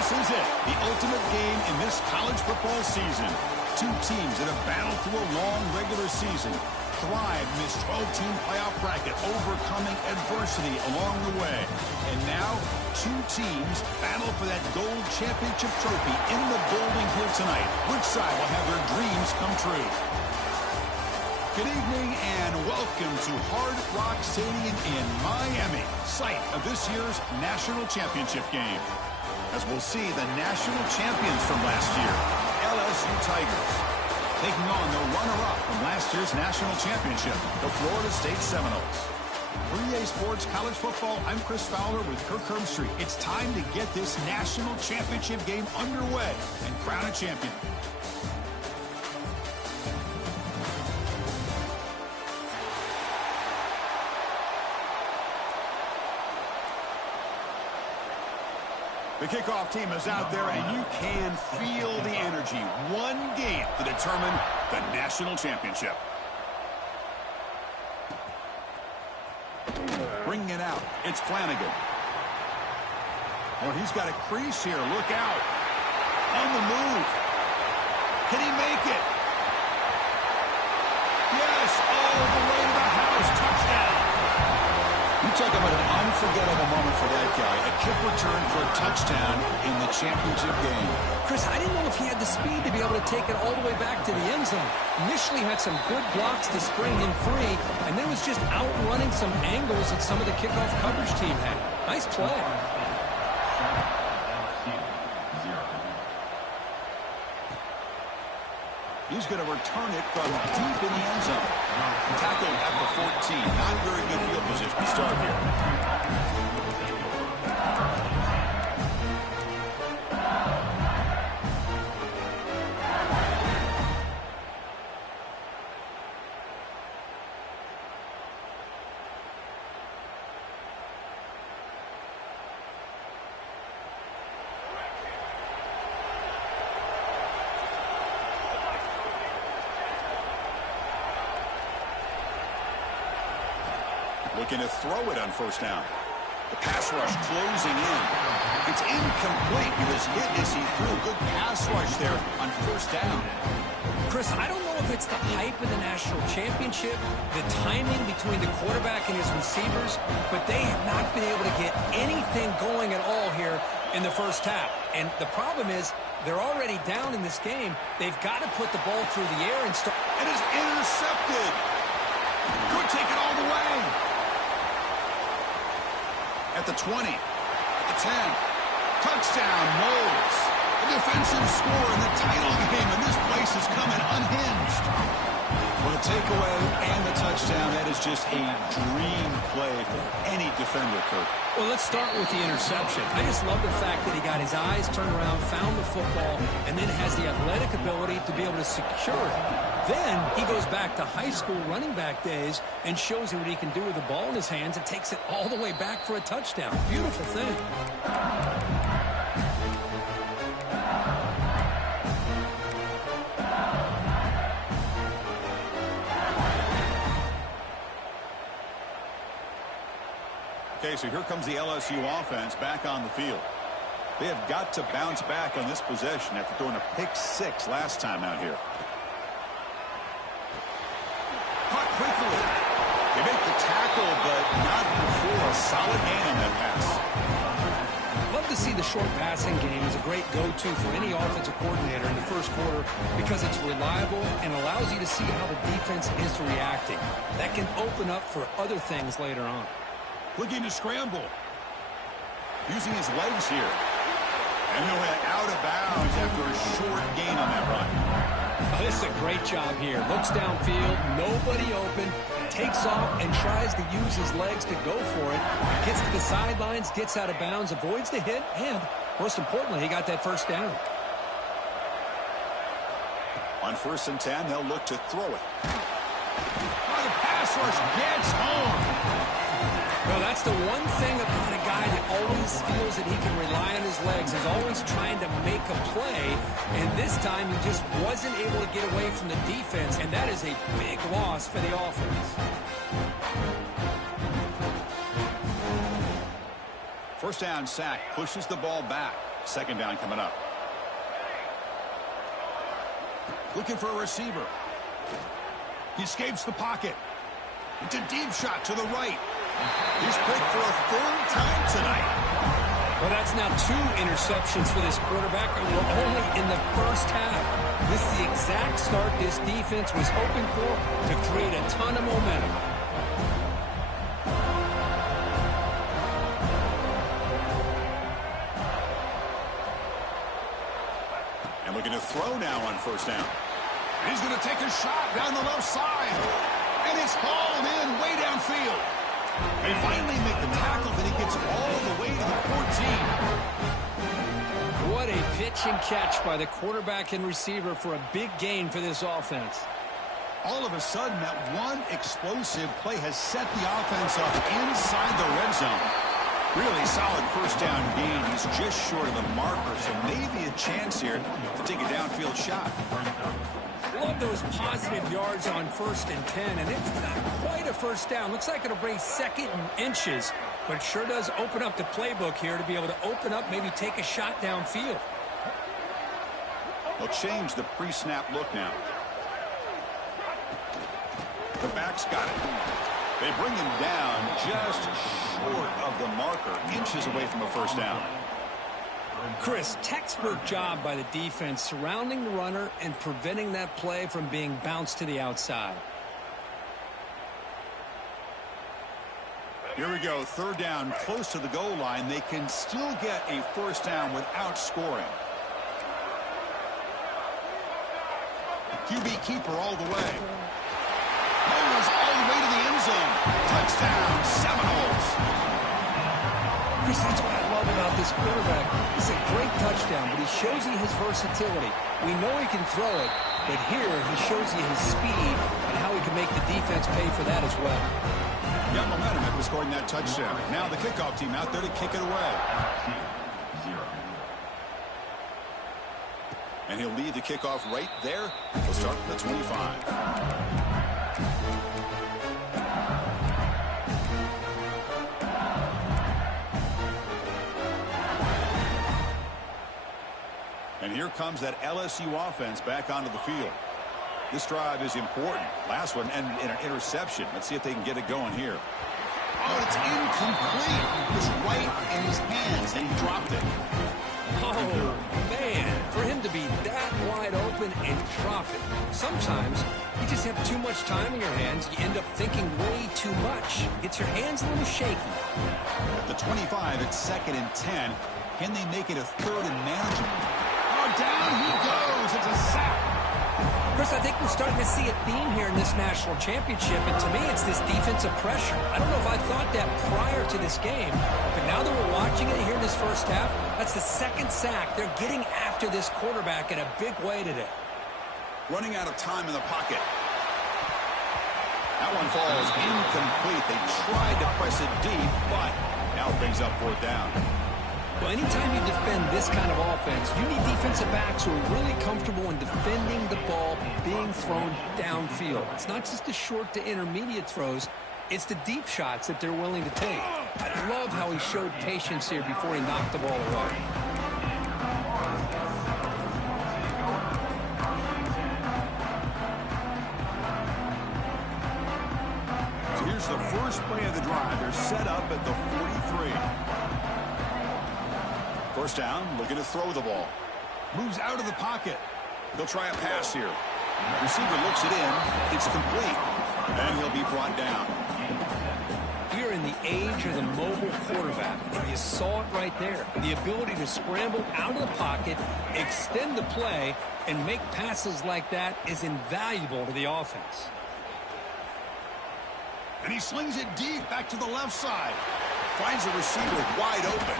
This is it, the ultimate game in this college football season. Two teams that have battled through a long regular season, thrived in this 12-team playoff bracket, overcoming adversity along the way. And now, two teams battle for that gold championship trophy in the building here tonight. Which side will have their dreams come true? Good evening and welcome to Hard Rock Stadium in Miami, site of this year's national championship game. As we'll see, the national champions from last year, LSU Tigers, taking on the runner-up from last year's national championship, the Florida State Seminoles. For EA Sports College Football, I'm Chris Fowler with Kirk Herbstreit. It's time to get this national championship game underway and crown a champion. The kickoff team is out there, and you can feel the energy. One game to determine the national championship. Bringing it out, it's Flanagan. Oh, he's got a crease here. Look out. On the move. Can he make it? Yes, all the way to the house. Touchdown. You talk about an unforgettable moment for that guy. A kick return for a touchdown in the championship game. Chris, I didn't know if he had the speed to be able to take it all the way back to the end zone. Initially had some good blocks to spring him free, and then was just outrunning some angles that some of the kickoff coverage team had. Nice play. He's going to return it from deep in the end zone. Tackled at the 14. Not very good field position to start here. Looking to throw it on first down. The pass rush closing in. It's incomplete. He was hit as he threw. Good pass rush there on first down. Chris, I don't know if it's the hype of the national championship, the timing between the quarterback and his receivers, but they have not been able to get anything going at all here in the first half. And the problem is they're already down in this game. They've got to put the ball through the air and start. It is intercepted. Could take it all the way. At the 20, at the 10, touchdown, Moles. A defensive score in the title game, and this place is coming unhinged. Well, the takeaway and the touchdown, that is just a dream play for any defender, Kirk. Well, let's start with the interception. I just love the fact that he got his eyes turned around, found the football, and then has the athletic ability to be able to secure it. Then he goes back to high school running back days and shows you what he can do with the ball in his hands and takes it all the way back for a touchdown. Beautiful thing. Okay, so here comes the LSU offense back on the field. They have got to bounce back on this possession after throwing a pick six last time out here. Caught quickly. They make the tackle, but not before a solid gain on that pass. Love to see the short passing game as a great go-to for any offensive coordinator in the first quarter because it's reliable and allows you to see how the defense is reacting. That can open up for other things later on. Looking to scramble. Using his legs here. And he went out of bounds after a short gain on that run. Oh, this is a great job here. Looks downfield, nobody open, takes off and tries to use his legs to go for it. Gets to the sidelines, gets out of bounds, avoids the hit, and most importantly, he got that first down. On 1st and 10, they'll look to throw it. Oh, the pass rush gets home. Well, that's the one thing about a guy that always feels that he can rely on his legs. He's always trying to make a play, and this time he just wasn't able to get away from the defense, and that is a big loss for the offense. First down sack, pushes the ball back. Second down coming up. Looking for a receiver. He escapes the pocket. It's a deep shot to the right. He's picked for a third time tonight. Well, that's now 2 interceptions for this quarterback, and we're only in the first half. This is the exact start this defense was hoping for to create a ton of momentum. And looking to throw now on first down. He's going to take a shot down the left side. And it's hauled in way downfield. They finally make the tackle, but he gets all the way to the 14. What a pitch and catch by the quarterback and receiver for a big gain for this offense. All of a sudden, that one explosive play has set the offense up inside the red zone. Really solid first down gain. He's just short of the marker, so maybe a chance here to take a downfield shot. Love those positive yards on 1st and 10, and it's not quite a first down. Looks like it'll bring 2nd and inches, but it sure does open up the playbook here to be able to open up, maybe take a shot downfield. They'll change the pre-snap look now. The back's got it. They bring him down just short of the marker, inches away from a first down. Chris, textbook job by the defense surrounding the runner and preventing that play from being bounced to the outside. Here we go, third down, close to the goal line. They can still get a first down without scoring. QB keeper all the way. Goes all the way to the end zone. Touchdown, Seminoles. Chris, that's what I love about this quarterback. It's a great touchdown, but he shows you his versatility. We know he can throw it, but here he shows you his speed and how he can make the defense pay for that as well. Got momentum after scoring that touchdown. Now the kickoff team out there to kick it away. And he'll lead the kickoff right there. He'll start at the 25. And here comes that LSU offense back onto the field. This drive is important. Last one and an interception. Let's see if they can get it going here. Oh, it's incomplete. It was right in his hands, and he dropped it. Oh, man. For him to be that wide open and drop it. Sometimes you just have too much time in your hands. You end up thinking way too much. Gets your hands a little shaky. At the 25, it's 2nd and 10. Can they make it a 3rd and manageable? Down he goes. It's a sack. Chris, I think we're starting to see a theme here in this national championship, and to me it's this defensive pressure. I don't know if I thought that prior to this game, but now that we're watching it here in this first half, that's the 2nd sack. They're getting after this quarterback in a big way today. Running out of time in the pocket. That one falls incomplete. They tried to press it deep, but now it brings up 4th down. Well, anytime you defend this kind of offense, you need defensive backs who are really comfortable in defending the ball being thrown downfield. It's not just the short to intermediate throws. It's the deep shots that they're willing to take. I love how he showed patience here before he knocked the ball away. So here's the first play of the drive. They're set up at the 43. First down, looking to throw the ball. Moves out of the pocket. He'll try a pass here. Receiver looks it in. It's complete. And he'll be brought down. We're in the age of the mobile quarterback, and you saw it right there. The ability to scramble out of the pocket, extend the play, and make passes like that is invaluable to the offense. And he slings it deep back to the left side. Finds the receiver wide open.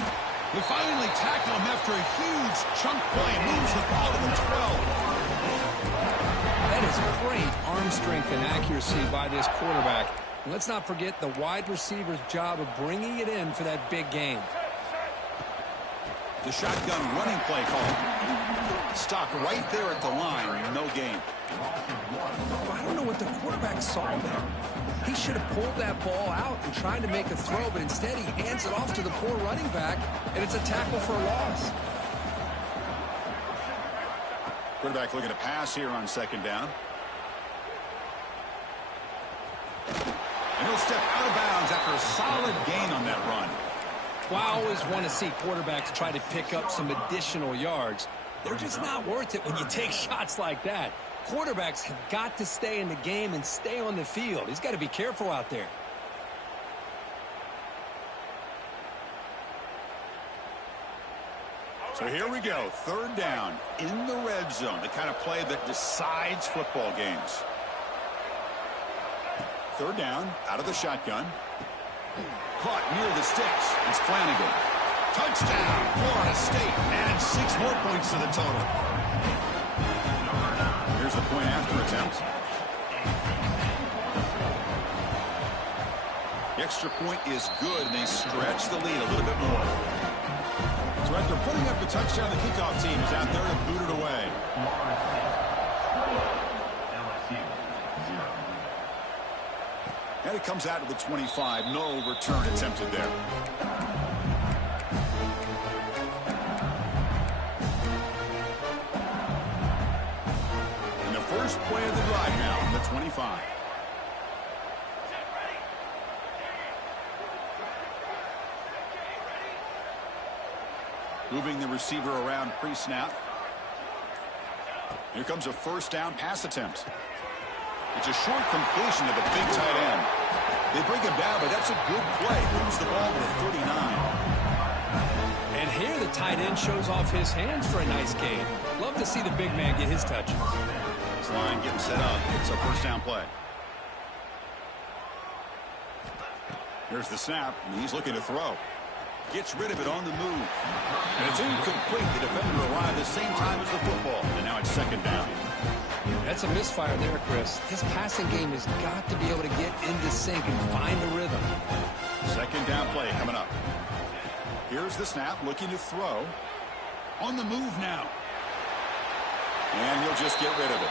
They finally tackle him after a huge chunk play. Moves the ball to the 12. That is great arm strength and accuracy by this quarterback. And let's not forget the wide receiver's job of bringing it in for that big game. The shotgun running play call. Stopped right there at the line. No gain. I don't know what the quarterback saw there. He should have pulled that ball out and tried to make a throw, but instead he hands it off to the poor running back, and it's a tackle for a loss. Quarterback looking to pass here on second down. And he'll step out of bounds after a solid gain on that run. Well, I always want to see quarterbacks try to pick up some additional yards. They're just not worth it when you take shots like that. Quarterbacks have got to stay in the game and stay on the field. He's got to be careful out there. So here we go, third down in the red zone, the kind of play that decides football games. Third down, out of the shotgun. Caught near the sticks. It's Flanagan. Touchdown, Florida State. Adds 6 more points to the total. Here's the point after attempt. The extra point is good, and they stretch the lead a little bit more. So after putting up the touchdown, the kickoff team is out there to boot it away. And it comes out to the 25. No return attempted there. And the first play of the drive now on the 25. Moving the receiver around pre-snap. Here comes a first down pass attempt. It's a short completion to the big tight end. They bring him down, but that's a good play. Moves the ball to the 39. And here the tight end shows off his hands for a nice gain. Love to see the big man get his touches. This line getting set up. It's a first down play. Here's the snap, and he's looking to throw. Gets rid of it on the move. And it's incomplete. The defender arrived the same time as the football. And now it's second down. That's a misfire there, Chris. His passing game has got to be able to get into sync and find the rhythm. Second down play coming up. Here's the snap, looking to throw. On the move now. And he'll just get rid of it.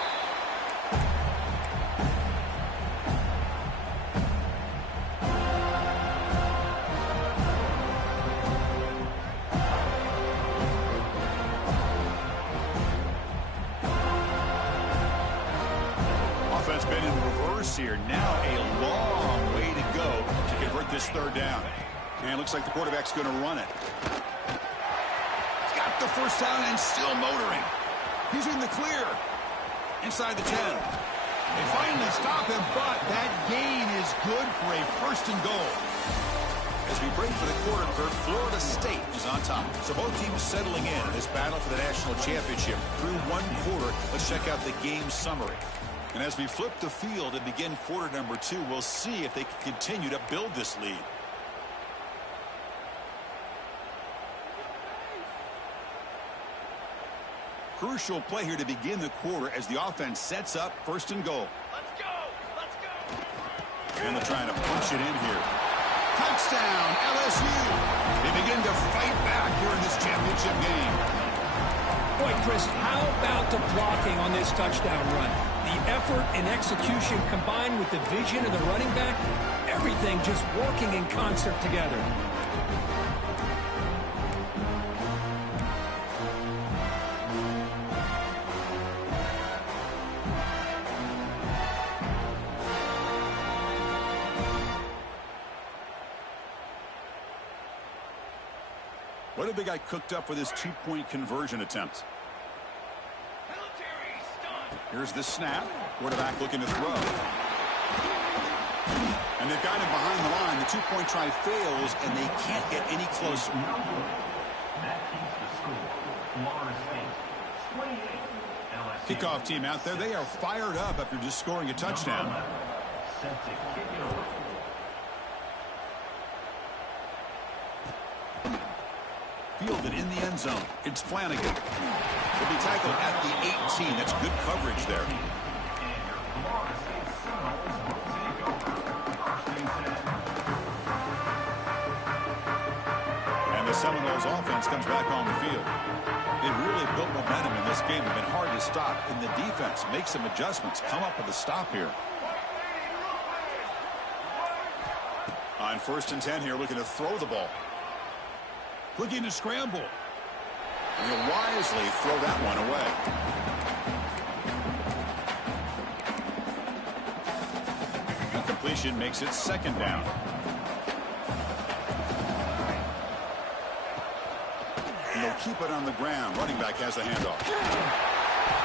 Offense been in reverse here. Now a long way to go to convert this third down. And it looks like the quarterback's going to run it. He's got the first down and still motoring. He's in the clear. Inside the 10. They finally stop him, but that gain is good for a first and goal. As we break for the quarter, Kurt, Florida State is on top. So both teams settling in this battle for the national championship. Through one quarter, let's check out the game summary. And as we flip the field and begin quarter number 2, we'll see if they can continue to build this lead. Crucial play here to begin the quarter as the offense sets up first and goal. Let's go! Let's go! And they're trying to punch it in here. Touchdown, LSU! They begin to fight back here in this championship game. Boy, Chris, how about the blocking on this touchdown run? The effort and execution combined with the vision of the running back, everything just working in concert together. What have the guy cooked up with his two-point conversion attempt? Here's the snap. Quarterback looking to throw. And they've got him behind the line. The two-point try fails, and they can't get any closer. Kickoff team out there. They are fired up after just scoring a touchdown. Fielded in the end zone. It's Flanagan. He'll be tackled at the 18. That's good coverage there. And the Seminoles offense comes back on the field. They've really built momentum in this game. It's been hard to stop. And the defense makes some adjustments. Come up with a stop here. On first and 10 here, looking to throw the ball. Looking to scramble. And he'll wisely throw that one away. The completion makes it second down. And they'll keep it on the ground. Running back has the handoff.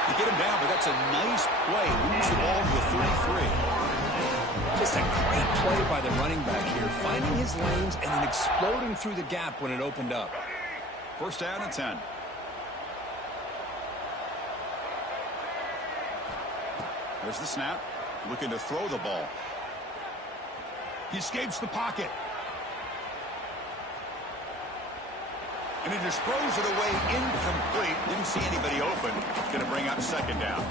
You get him down, but that's a nice play. Moves the ball to the 33. Just a great play by the running back here, finding his lanes and then exploding through the gap when it opened up. First down and 10. There's the snap. Looking to throw the ball. He escapes the pocket. And he just throws it away incomplete. Didn't see anybody open. It's going to bring up second down.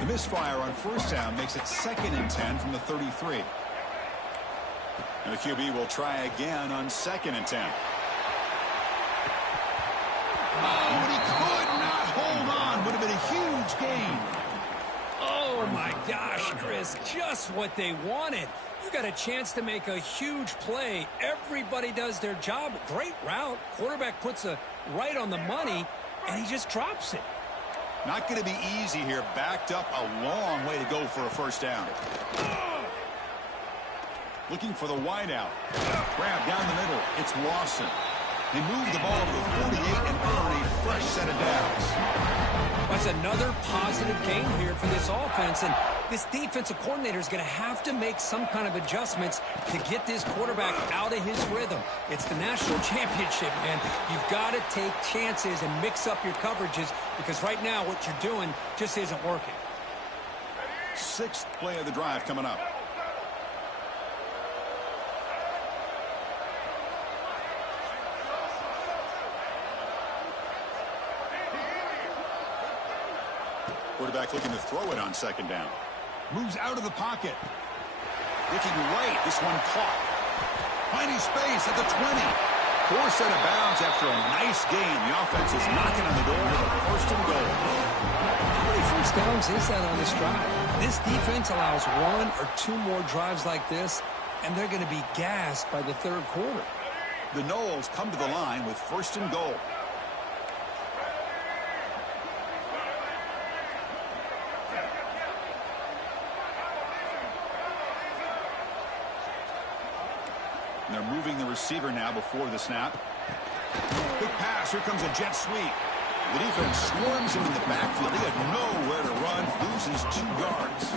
The misfire on first down makes it second and 10 from the 33. And the QB will try again on second and 10. Oh, and he could not hold on. Would have been a huge gain. Oh, my gosh, Chris, just what they wanted. You got a chance to make a huge play. Everybody does their job. Great route. Quarterback puts it right on the money, and he just drops it. Not going to be easy here. Backed up a long way to go for a first down. Looking for the wideout. Grab down the middle. It's Lawson. They move the ball to the 48 and earn a fresh set of downs. That's another positive gain here for this offense, and this defensive coordinator is going to have to make some kind of adjustments to get this quarterback out of his rhythm. It's the national championship, man. You've got to take chances and mix up your coverages because right now what you're doing just isn't working. Sixth play of the drive coming up. Quarterback looking to throw it on second down. Moves out of the pocket. Looking right. This one caught. Finding space at the 20. Forced out of bounds after a nice gain. The offense is knocking on the door with a first and goal. How many first downs is that on this drive? This defense allows one or two more drives like this, and they're going to be gassed by the third quarter. The Noles come to the line with first and goal. And they're moving the receiver now before the snap. Big pass. Here comes a jet sweep. The defense swarms him in the backfield. He had nowhere to run. Loses 2 yards.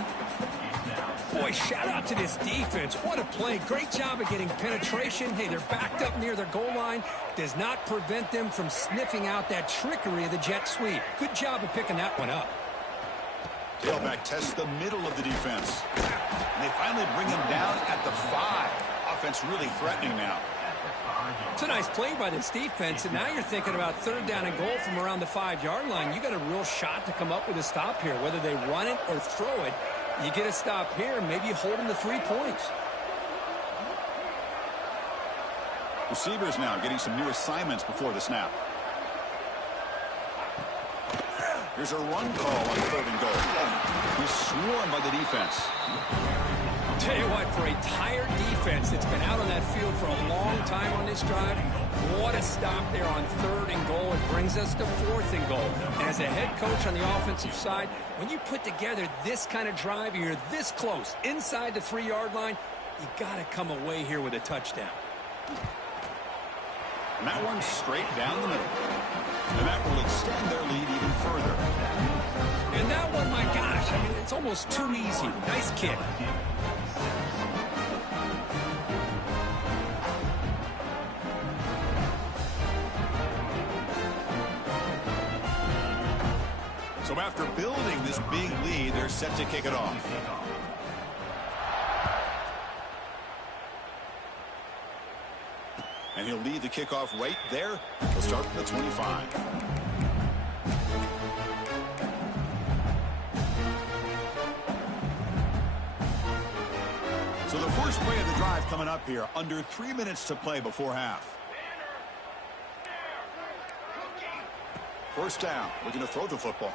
Boy, shout out to this defense. What a play. Great job of getting penetration. Hey, they're backed up near their goal line. Does not prevent them from sniffing out that trickery of the jet sweep. Good job of picking that one up. Tailback tests the middle of the defense. And they finally bring him down at the 5. Offense really threatening now. It's a nice play by this defense, and now you're thinking about third down and goal from around the 5-yard line. You got a real shot to come up with a stop here. Whether they run it or throw it, you get a stop here, maybe you hold them to 3 points. Receivers now getting some new assignments before the snap. Here's a run call on third and goal. He's swarmed by the defense. Tell you what, for a tired defense that's been out on that field for a long time on this drive, what a stop there on third and goal. It brings us to fourth and goal. And as a head coach on the offensive side, when you put together this kind of drive, you're this close inside the 3-yard line, you got to come away here with a touchdown. And that one's straight down the middle. And that will extend their lead even further. And that one, my gosh, I mean, it's almost too easy. Nice kick. So after building this big lead, they're set to kick it off. And he'll lead the kickoff right there. He'll start from the 25. So the first play of the drive coming up here. Under 3 minutes to play before half. First down. Looking to throw the football.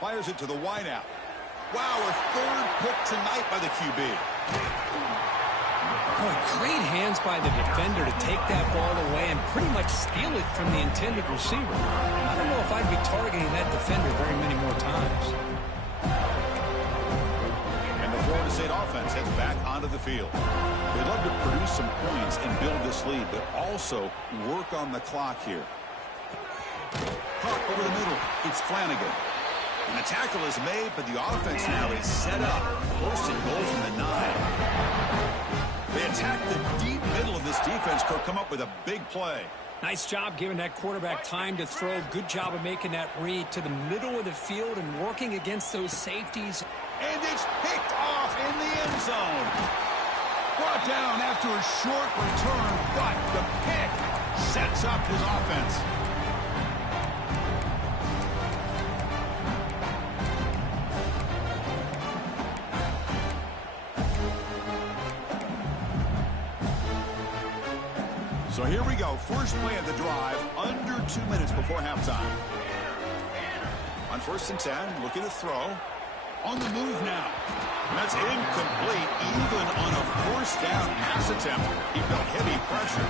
Fires it to the wideout. Wow, a third pick tonight by the QB. Boy, great hands by the defender to take that ball away and pretty much steal it from the intended receiver. I don't know if I'd be targeting that defender very many more times. And the Florida State offense heads back onto the field. They'd love to produce some points and build this lead, but also work on the clock here. Hawk over the middle. It's Flanagan. And the tackle is made, but the offense now is set up. First and goal from the 9. They attack the deep middle of this defense. Could come up with a big play. Nice job giving that quarterback time to throw. Good job of making that read to the middle of the field and working against those safeties. And it's picked off in the end zone. Brought down after a short return, but the pick sets up his offense. So here we go. First play of the drive, under 2 minutes before halftime. On 1st and 10, looking to throw. On the move now. And that's incomplete, even on a first down pass attempt. He felt heavy pressure.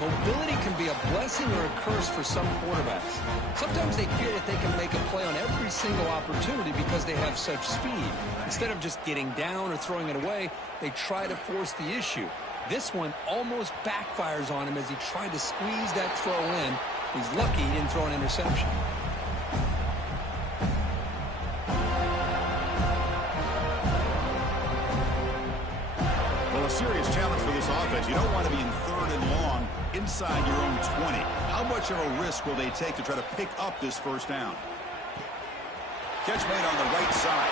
Mobility can be a blessing or a curse for some quarterbacks. Sometimes they feel that they can make a play on every single opportunity because they have such speed. Instead of just getting down or throwing it away, they try to force the issue. This one almost backfires on him as he tried to squeeze that throw in. He's lucky he didn't throw an interception. Well, a serious challenge for this offense. You don't want to be in 3rd and long inside your own 20. How much of a risk will they take to try to pick up this first down? Catch made on the right side.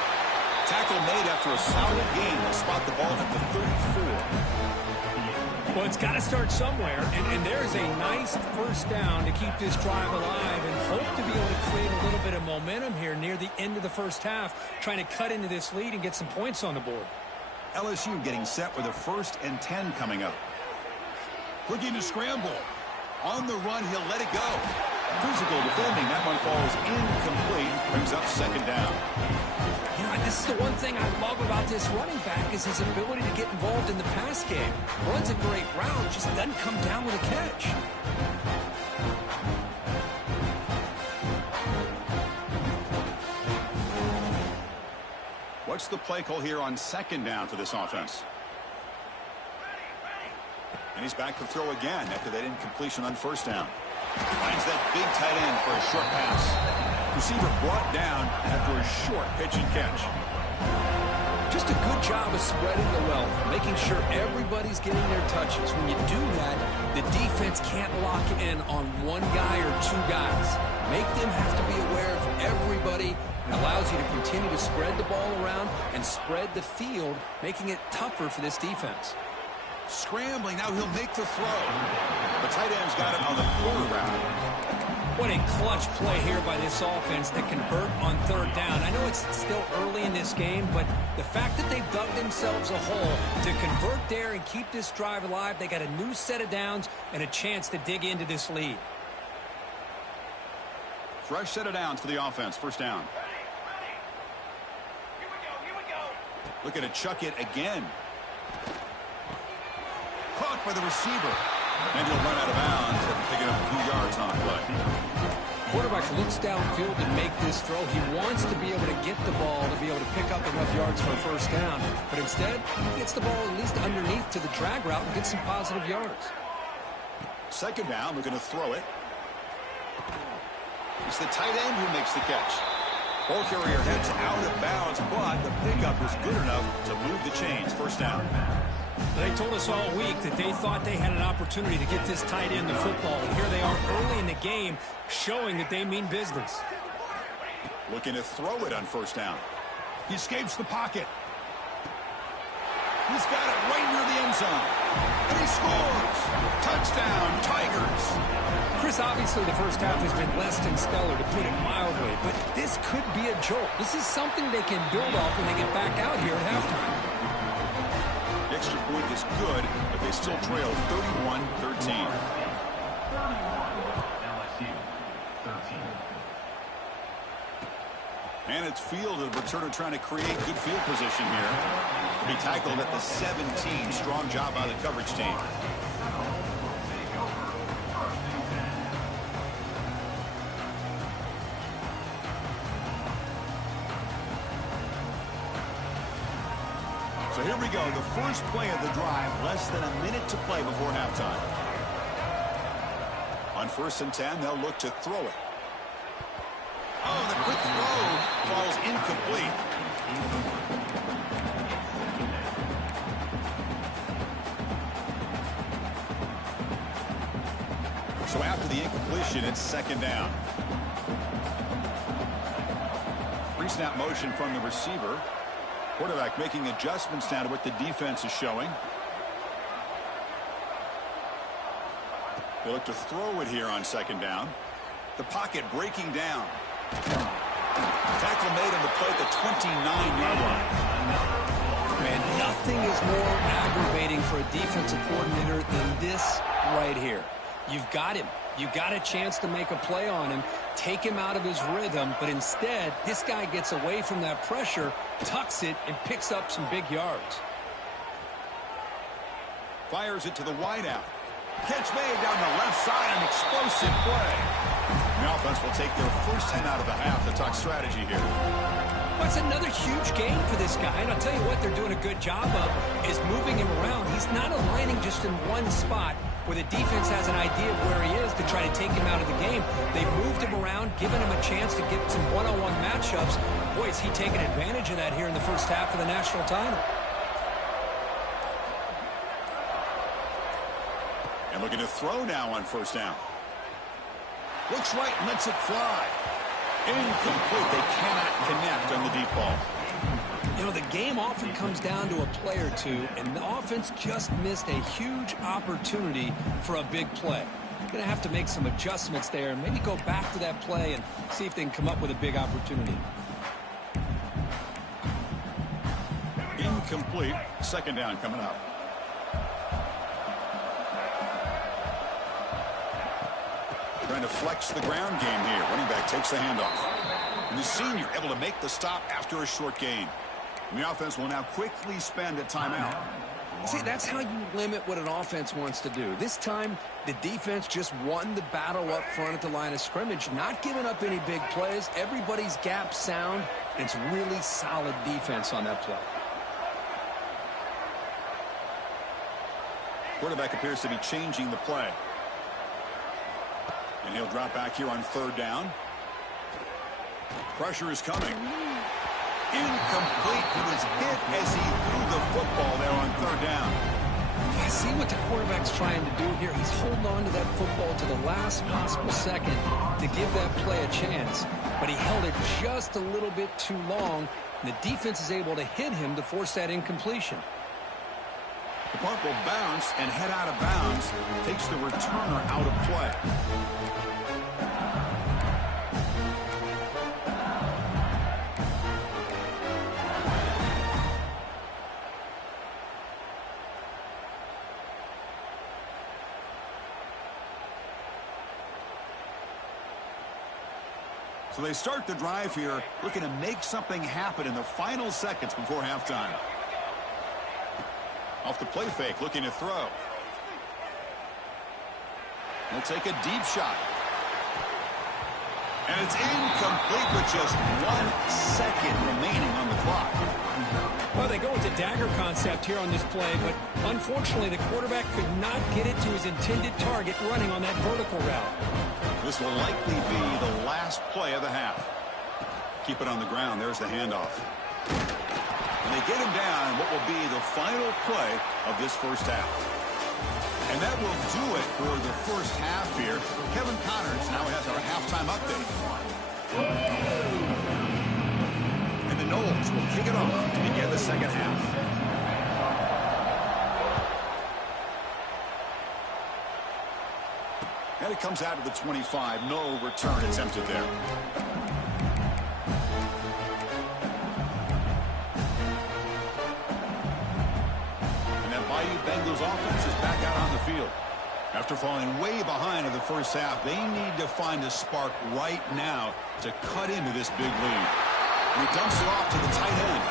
Tackle made after a solid gain. They'll spot the ball at the 34. Well, it's got to start somewhere, and there's a nice first down to keep this drive alive and hope to be able to create a little bit of momentum here near the end of the first half, trying to cut into this lead and get some points on the board. LSU getting set with a 1st and 10 coming up. Looking to scramble. On the run, he'll let it go. Physical defending. That one falls incomplete. Brings up 2nd down. You know, this is the one thing I love about this running back is his ability to get involved in the pass game. Runs a great route, just doesn't come down with a catch. What's the play call here on 2nd down for this offense? And he's back to throw again after that incompletion on 1st down. Finds that big tight end for a short pass. Receiver brought down after a short pitch and catch. Just a good job of spreading the wealth, making sure everybody's getting their touches. When you do that, the defense can't lock in on one guy or 2 guys. Make them have to be aware of everybody. It allows you to continue to spread the ball around and spread the field, making it tougher for this defense. Scrambling, now he'll make the throw. The tight end's got it on the quarter route. What a clutch play here by this offense to convert on 3rd down. I know it's still early in this game, but the fact that they've dug themselves a hole to convert there and keep this drive alive, they got a new set of downs and a chance to dig into this lead. Fresh set of downs for the offense. 1st down. Here we go. Looking to chuck it again. Caught by the receiver. And he'll run out of bounds after picking up a few yards on the play. Quarterback looks downfield to make this throw. He wants to be able to get the ball to be able to pick up enough yards for a 1st down. But instead, he gets the ball at least underneath to the drag route and gets some positive yards. 2nd down, looking to throw it. It's the tight end who makes the catch. Ball carrier heads out of bounds, but the pickup is good enough to move the chains. 1st down. They told us all week that they thought they had an opportunity to get this tight end the football, and here they are early in the game showing that they mean business. Looking to throw it on 1st down. He escapes the pocket. He's got it right near the end zone. And he scores! Touchdown, Tigers! Chris, obviously the first half has been less than stellar, to put it mildly, but this could be a jolt. This is something they can build off when they get back out here at halftime. Extra point is good, but they still trail 31-13. And it's fielded. Returner trying to create good field position here. To be tackled at the 17. Strong job by the coverage team. So here we go. The first play of the drive. Less than a minute to play before halftime. On 1st and 10, they'll look to throw it. Oh, the quick throw falls incomplete. So after the incompletion, it's 2nd down. Pre-snap motion from the receiver. Quarterback making adjustments now to what the defense is showing. They look to throw it here on 2nd down. The pocket breaking down. Tackle made on the play at the 29-yard line. Man, nothing is more aggravating for a defensive coordinator than this right here. You've got him. You've got a chance to make a play on him, take him out of his rhythm, but instead, this guy gets away from that pressure, tucks it, and picks up some big yards. Fires it to the wideout. Catch made down the left side, an explosive play. The offense will take their first 10 out of the half to talk strategy here. Well, it's another huge gain for this guy, and I'll tell you what they're doing a good job of is moving him around. He's not aligning just in one spot where the defense has an idea of where he is to try to take him out of the game. They moved him around, given him a chance to get some one-on-one matchups. Boy, is he taking advantage of that here in the first half of the national title. And looking to throw now on 1st down. Looks right and lets it fly. Incomplete. They cannot connect on the deep ball. You know, the game often comes down to a play or two, and the offense just missed a huge opportunity for a big play. You're going to have to make some adjustments there and maybe go back to that play and see if they can come up with a big opportunity. Incomplete. 2nd down coming up. Trying to flex the ground game here. Running back takes the handoff. And the senior able to make the stop after a short gain. And the offense will now quickly spend a timeout. See, that's how you limit what an offense wants to do. This time, the defense just won the battle up front at the line of scrimmage, not giving up any big plays. Everybody's gap sound. And it's really solid defense on that play. Quarterback appears to be changing the play. And he'll drop back here on 3rd down. Pressure is coming. Incomplete. He was hit as he threw the football there on 3rd down. I see what the quarterback's trying to do here. He's holding on to that football to the last possible second to give that play a chance. But he held it just a little bit too long, and the defense is able to hit him to force that incompletion. The punt will bounce and head out of bounds. Takes the returner out of play. So they start the drive here, looking to make something happen in the final seconds before halftime. Off the play fake, looking to throw. He'll take a deep shot. And it's incomplete with just 1 second remaining on the clock. Well, they go with the dagger concept here on this play, but unfortunately the quarterback could not get it to his intended target running on that vertical route. This will likely be the last play of the half. Keep it on the ground. There's the handoff. And they get him down in what will be the final play of this first half. And that will do it for the first half here. Kevin Connors now has our halftime update. And the Noles will kick it off to begin the second half. And it comes out of the 25. No return attempted there. And that Bayou Bengals offense is back out on the field. After falling way behind in the first half, they need to find a spark right now to cut into this big lead. He dumps it off to the tight end.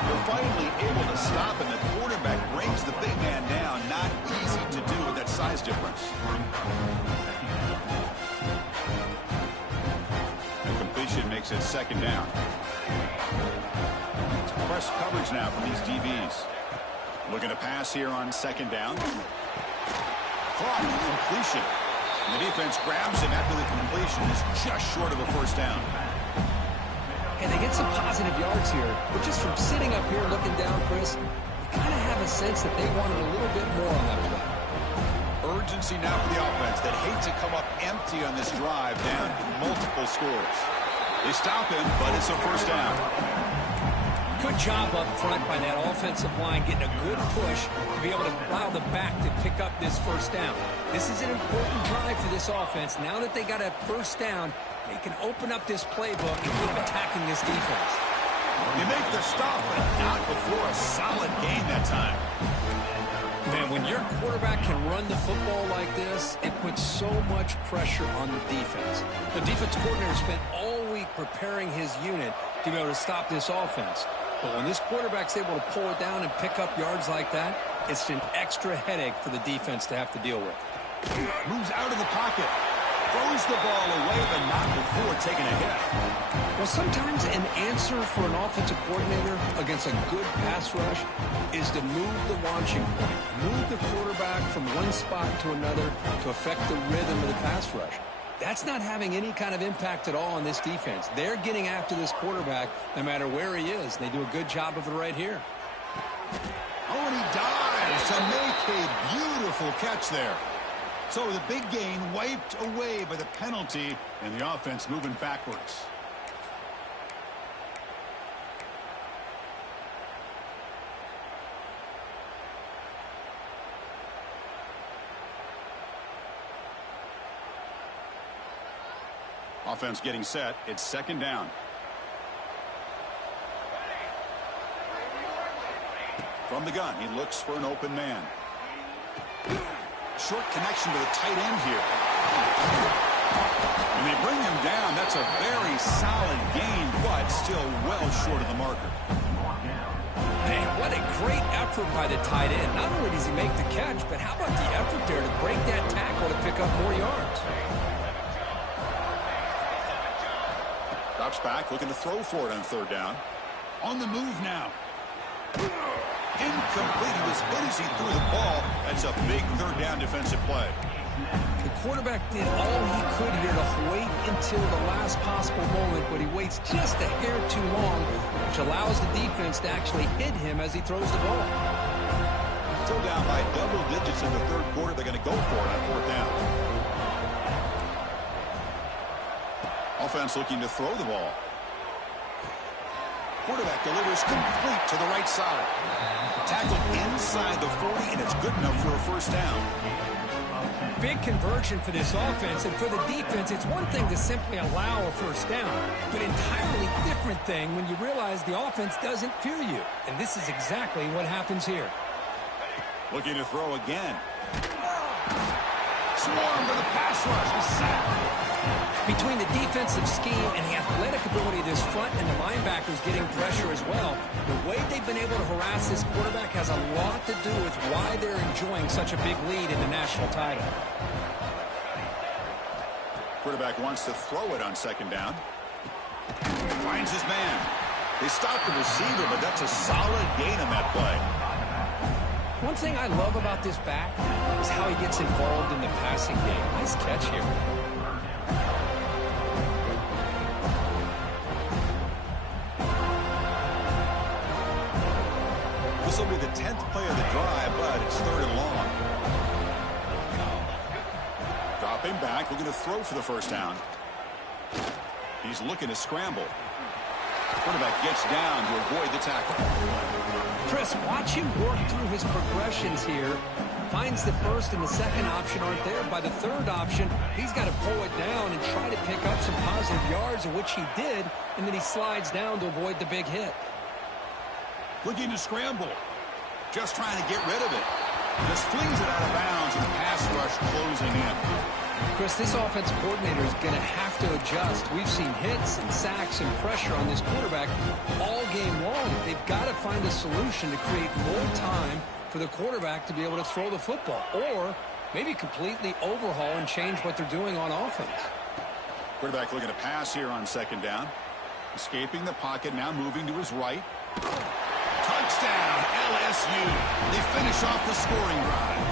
They're finally able to stop, and the quarterback brings the big man down. Not easy to do with that size difference. The completion makes it second down. It's press coverage now from these DBs. Looking to pass here on second down. Caught, completion. And the defense grabs him after the completion is just short of a first down. And they get some positive yards here, but just from sitting up here looking down, Chris, you kind of have a sense that they wanted a little bit more on that play. Urgency now for the offense that hate to come up empty on this drive down multiple scores. They stop him, but it's a first down. Good job up front by that offensive line, getting a good push to be able to allow the back to pick up this first down. This is an important drive for this offense. Now that they got a first down, they can open up this playbook and keep attacking this defense. You make the stop, but not before a solid game that time. Man, when your quarterback can run the football like this, it puts so much pressure on the defense. The defense coordinator spent all week preparing his unit to be able to stop this offense. But when this quarterback's able to pull it down and pick up yards like that, it's an extra headache for the defense to have to deal with. Moves out of the pocket. Throws the ball away, but not before taking a hit. Well, sometimes an answer for an offensive coordinator against a good pass rush is to move the launching point. Move the quarterback from one spot to another to affect the rhythm of the pass rush. That's not having any kind of impact at all on this defense. They're getting after this quarterback no matter where he is. They do a good job of it right here. Oh, and he dives to make a beautiful catch there. So the big gain wiped away by the penalty, and the offense moving backwards. Offense getting set. It's second down. From the gun, he looks for an open man. Short connection to the tight end here. When they bring him down, that's a very solid gain, but still well short of the marker. Man, what a great effort by the tight end. Not only does he make the catch, but how about the effort there to break that tackle to pick up more yards? Drops back, looking to throw for it on third down. On the move now. Incomplete. He was hit as he threw the ball. That's a big third down defensive play. The quarterback did all he could here to wait until the last possible moment, but he waits just a hair too long, which allows the defense to actually hit him as he throws the ball. Still down by double digits in the third quarter. They're going to go for it on fourth down. Offense looking to throw the ball. Quarterback delivers complete to the right side. Tackled inside the 40, and it's good enough for a first down. Big conversion for this offense, and for the defense, it's one thing to simply allow a first down, but entirely different thing when you realize the offense doesn't fear you. And this is exactly what happens here. Looking to throw again. Swarmed with a pass rush. He's sacked. Between the defensive scheme and the athletic ability of this front and the linebackers getting pressure as well, the way they've been able to harass this quarterback has a lot to do with why they're enjoying such a big lead in the national title. Quarterback wants to throw it on second down. Finds his man. They stop the receiver, but that's a solid gain on that play. One thing I love about this back is how he gets involved in the passing game. Nice catch here. This will be the 10th play of the drive, but it's third and long. Dropping back, looking to throw for the first down. He's looking to scramble. Quarterback gets down to avoid the tackle. Chris, watch him work through his progressions here. Finds the first and the second option aren't there. By the third option, he's got to pull it down and try to pick up some positive yards, of which he did, and then he slides down to avoid the big hit. Looking to scramble. Just trying to get rid of it. Just flings it out of bounds, and the pass rush closing in. Chris, this offensive coordinator is going to have to adjust. We've seen hits and sacks and pressure on this quarterback all game long. They've got to find a solution to create more time for the quarterback to be able to throw the football, or maybe completely overhaul and change what they're doing on offense. Quarterback looking to pass here on second down. Escaping the pocket, now moving to his right. Touchdown, LSU. They finish off the scoring drive.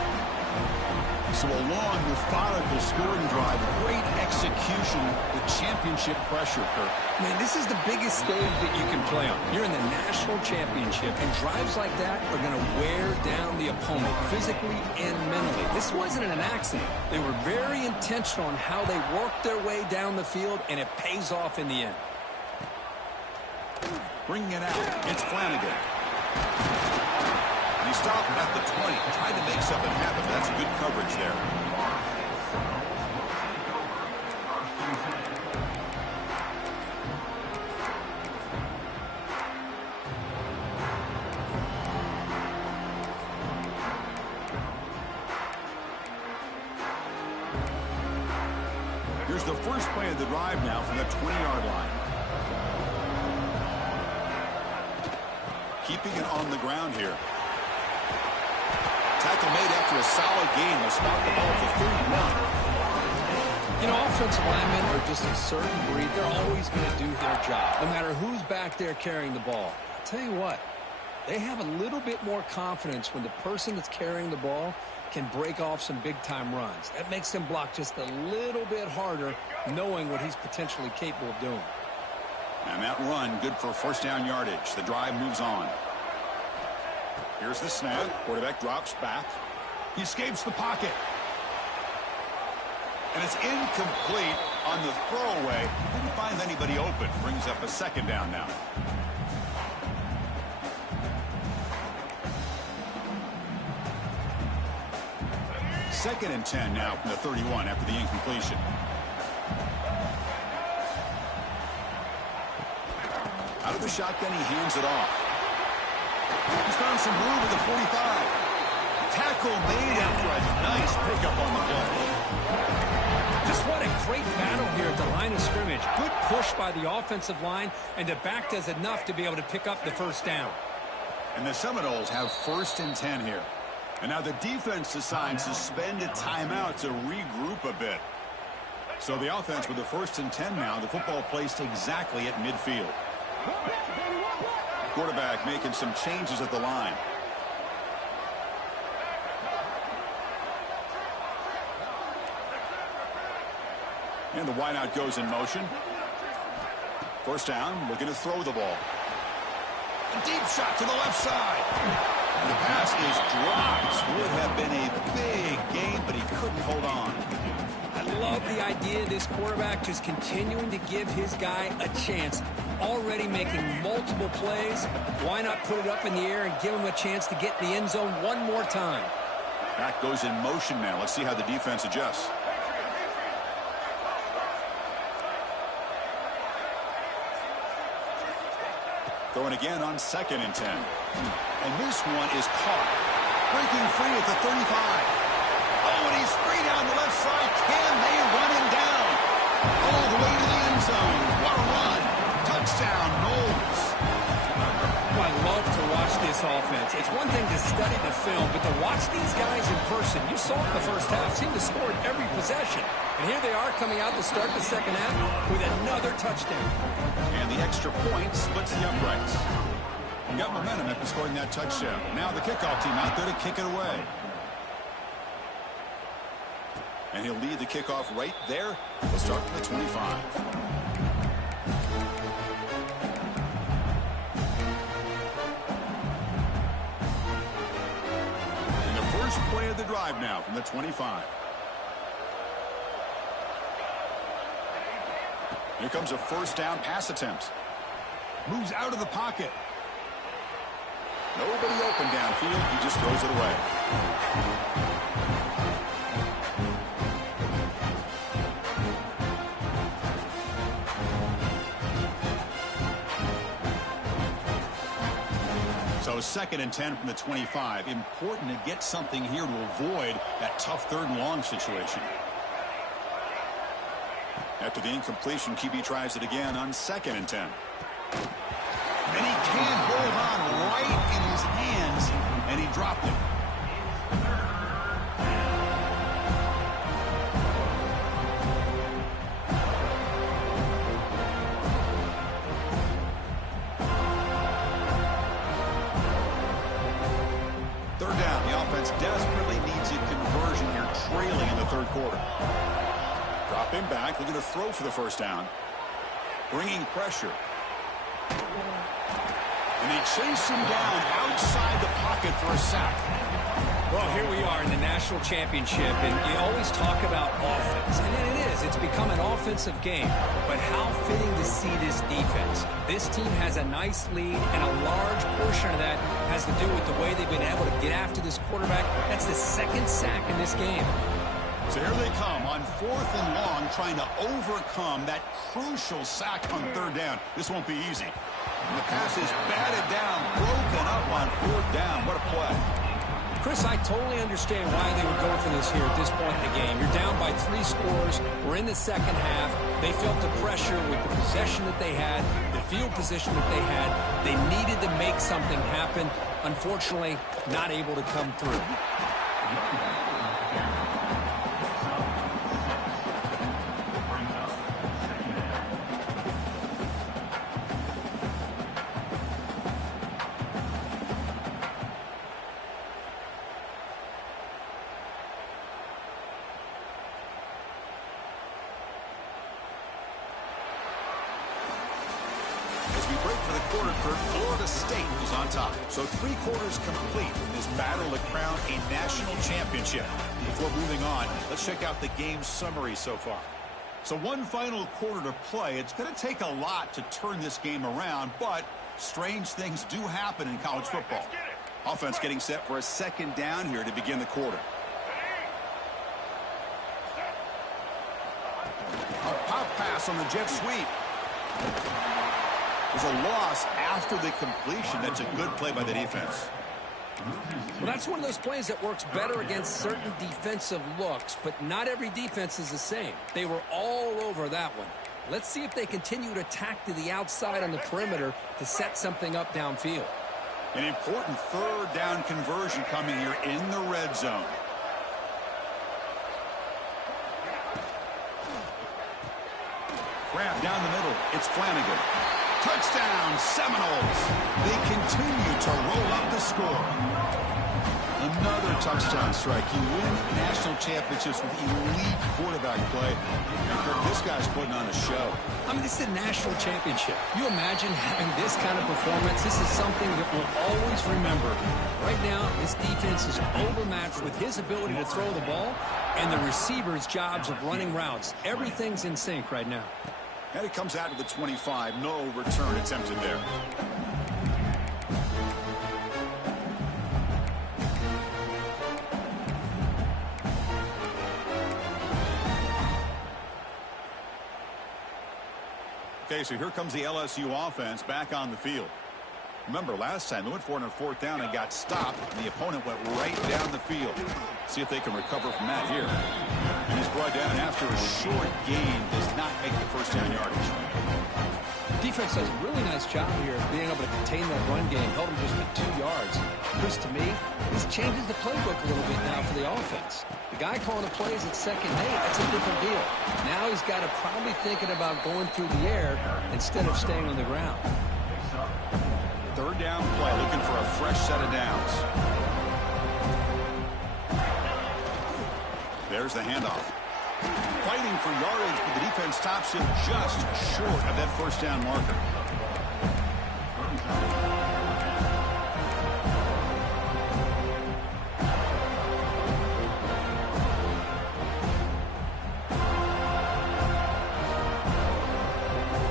So a long, methodical scoring drive. Great execution with championship pressure, Kirk. Man, this is the biggest stage that you can play on. You're in the national championship, and drives like that are going to wear down the opponent physically and mentally. This wasn't an accident. They were very intentional on how they worked their way down the field, and it pays off in the end. Bringing it out. It's Flanagan. He stopped at the 20. Tried to make something happen. That's good coverage there. Here's the first play of the drive now from the 20-yard line. Keeping it on the ground here. Tackle made after a solid game. They spot the ball for 31. You know, offensive linemen are just a certain breed. They're always going to do their job, no matter who's back there carrying the ball. I'll tell you what, they have a little bit more confidence when the person that's carrying the ball can break off some big-time runs. That makes them block just a little bit harder, knowing what he's potentially capable of doing. And that run, good for first down yardage. The drive moves on. Here's the snap. Quarterback drops back. He escapes the pocket. And it's incomplete on the throwaway. Didn't find anybody open. Brings up a second down now. Second and 10 now from the 31 after the incompletion. Out of the shotgun, he hands it off. He's found some room at the 45. Tackle made after a nice pickup on the play. Just what a great battle here at the line of scrimmage. Good push by the offensive line, and the back does enough to be able to pick up the first down. And the Seminoles have first and 10 here. And now the defense decides to spend a timeout to regroup a bit. So the offense with the first and 10 now. The football placed exactly at midfield. Quarterback making some changes at the line. And the wideout goes in motion. First down, looking to throw the ball. A deep shot to the left side. And the pass is dropped. Would have been a big game, but he couldn't hold on. I love the idea of this quarterback just continuing to give his guy a chance. Already making multiple plays. Why not put it up in the air and give him a chance to get in the end zone one more time? Back goes in motion now. Let's see how the defense adjusts. Throwing again on second and 10. And this one is caught. Breaking free at the 35. Oh, and he's free down the left side. Can they run him down? All the way to the end zone. What a run. Touchdown, Knowles. Oh, I love to watch this offense. It's one thing to study the film, but to watch these guys in person, you saw it in the first half, seemed to score at every possession. And here they are coming out to start the second half with another touchdown. And the extra point splits the uprights. You got momentum after scoring that touchdown. Now the kickoff team out there to kick it away. And he'll lead the kickoff right there. We'll start from the 25. And the first play of the drive now from the 25. Here comes a first down pass attempt. Moves out of the pocket. Nobody open downfield. He just throws it away. So second and 10 from the 25. Important to get something here to avoid that tough third and long situation. After the incompletion, QB tries it again on 2nd and 10. And he can't hold on right in his hands, and he dropped it. Third down, the offense desperately needs a conversion here, trailing in the third quarter. Drop him back, looking to throw for the first down. Bringing pressure. And they chase him down outside the pocket for a sack. Well, here we are in the national championship, and you always talk about offense. And it is. It's become an offensive game. But how fitting to see this defense. This team has a nice lead, and a large portion of that has to do with the way they've been able to get after this quarterback. That's the 2nd sack in this game. So here they come on 4th and long, trying to overcome that crucial sack on 3rd down. This won't be easy. And the pass is batted down, broken up on 4th down. What a play. Chris, I totally understand why they would go for this here at this point in the game. You're down by 3 scores. We're in the second half. They felt the pressure with the possession that they had, the field position that they had. They needed to make something happen. Unfortunately, not able to come through. Florida State is on top. So 3 quarters complete in this battle to crown a national championship. Before moving on, let's check out the game summary so far. So 1 final quarter to play. It's going to take a lot to turn this game around, but strange things do happen in college football. Offense getting set for a 2nd down here to begin the quarter. A pop pass on the jet sweep. There's a loss after the completion. That's a good play by the defense. Well, that's one of those plays that works better against certain defensive looks, but not every defense is the same. They were all over that one. Let's see if they continue to attack to the outside on the perimeter to set something up downfield. An important 3rd down conversion coming here in the red zone. Grab down the middle. It's Flanagan. Touchdown, Seminoles. They continue to roll up the score. Another touchdown strike. You win national championships with elite quarterback play. And Kirk, this guy's putting on a show. I mean, this is a national championship. You imagine having this kind of performance? This is something that we'll always remember. Right now, this defense is overmatched with his ability to throw the ball and the receivers' jobs of running routes. Everything's in sync right now. And it comes out to the 25. No return attempted there. Okay, so here comes the LSU offense back on the field. Remember, last time they went for it on 4th down and got stopped, and the opponent went right down the field. See if they can recover from that here. And he's brought down after a short gain, does not make the first down yardage. Defense does a really nice job here of being able to contain that run game, held him just at 2 yards. Chris, to me, this changes the playbook a little bit now for the offense. The guy calling the plays at 2nd and 8, that's a different deal. Now he's got to probably thinking about going through the air instead of staying on the ground. 3rd down play, looking for a fresh set of downs. There's the handoff. Fighting for yardage, but the defense stops him just short of that first down marker.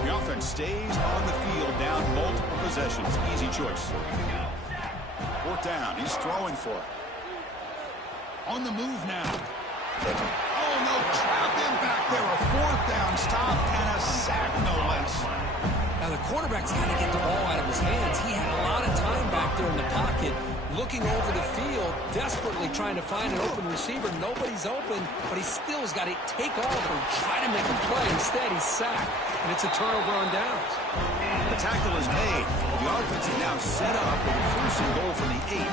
The offense stays on the field, down multiple possessions. Easy choice. 4th down. He's throwing for it. On the move now. Oh, no, trapped him back there. A 4th down stop and a sack, no less. Now, the quarterback's got to get the ball out of his hands. He had a lot of time back there in the pocket, looking over the field, desperately trying to find an open receiver. Nobody's open, but he still has got to take off and try to make a play. Instead, he's sacked, and it's a turnover on downs. The tackle is made. The offense is now set up with a first and goal from the 8.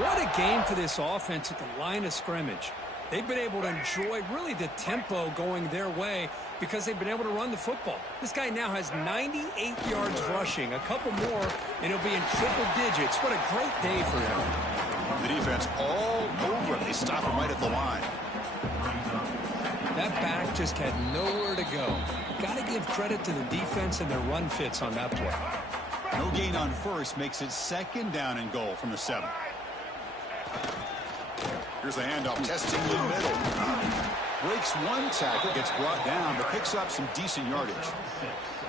What a game for this offense at the line of scrimmage. They've been able to enjoy really the tempo going their way because they've been able to run the football. This guy now has 98 yards rushing. A couple more, and he'll be in triple digits. What a great day for him. The defense all over him. They stop him right at the line. That back just had nowhere to go. Got to give credit to the defense and their run fits on that play. No gain on first makes it second down and goal from the 7. Here's the handoff, testing the middle. Breaks one tackle, gets brought down, but picks up some decent yardage.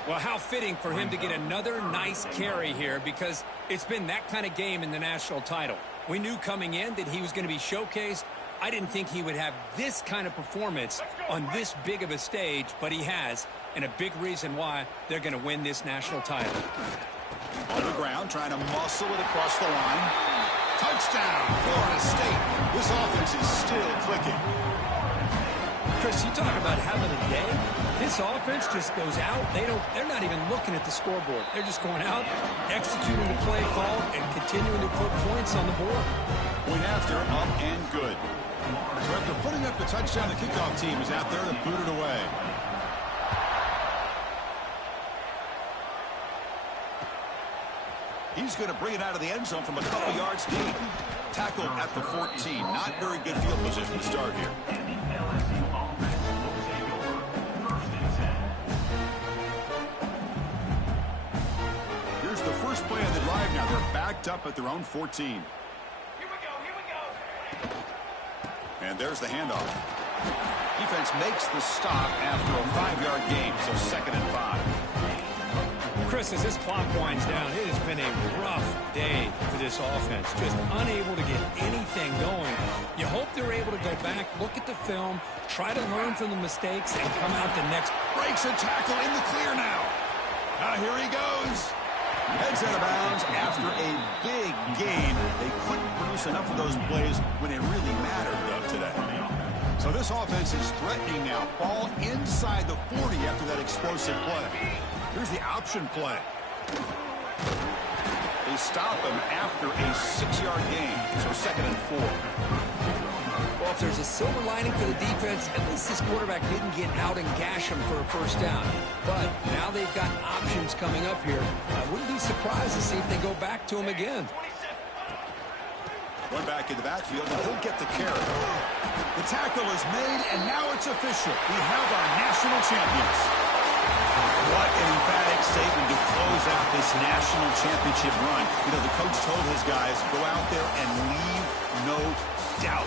Well, how fitting for him to get another nice carry here, because it's been that kind of game in the national title. We knew coming in that he was going to be showcased. I didn't think he would have this kind of performance on this big of a stage, but he has, and a big reason why they're going to win this national title. On the ground, trying to muscle it across the line. Touchdown, Florida State. This offense is still clicking. Chris, you talk about having a day. This offense just goes out. They're not even looking at the scoreboard. They're just going out, executing the play call, and continuing to put points on the board. Point after, up and good. So after putting up the touchdown, the kickoff team is out there to boot it away. He's going to bring it out of the end zone from a couple yards deep. Tackled at the 14. Not very good field position to start here. Here's the first play of the drive now. They're backed up at their own 14. Here we go. And there's the handoff. Defense makes the stop after a 5-yard gain, so 2nd and 5. Chris, as this clock winds down, it has been a rough day for this offense. Just unable to get anything going. You hope they're able to go back, look at the film, try to learn from the mistakes, and come out the next. Breaks a tackle in the clear now. Now here he goes. Heads out of bounds after a big gain. They couldn't produce enough of those plays when it really mattered, though, today. So this offense is threatening now. Ball inside the 40 after that explosive play. Here's the option play. They stop him after a 6-yard gain, so 2nd and 4. Well, if there's a silver lining for the defense, at least this quarterback didn't get out and gash him for a first down. But now they've got options coming up here. I wouldn't be surprised to see if they go back to him again. One back in the backfield, and he'll get the carry. The tackle is made, and now it's official. We have our national champions. What an emphatic statement to close out this national championship run. You know, the coach told his guys, go out there and leave no doubt.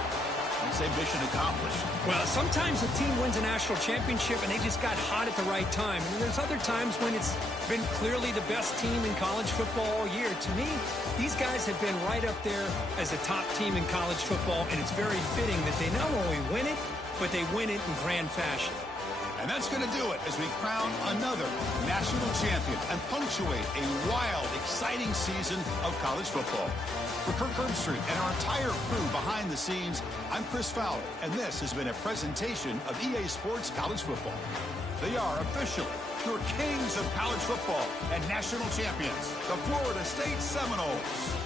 I'd say mission accomplished. Well, sometimes a team wins a national championship and they just got hot at the right time. And there's other times when it's been clearly the best team in college football all year. To me, these guys have been right up there as the top team in college football, and it's very fitting that they not only win it, but they win it in grand fashion. And that's going to do it as we crown another national champion and punctuate a wild, exciting season of college football. For Kirk Herbstreit and our entire crew behind the scenes, I'm Chris Fowler, and this has been a presentation of EA Sports College Football. They are officially your kings of college football and national champions, the Florida State Seminoles.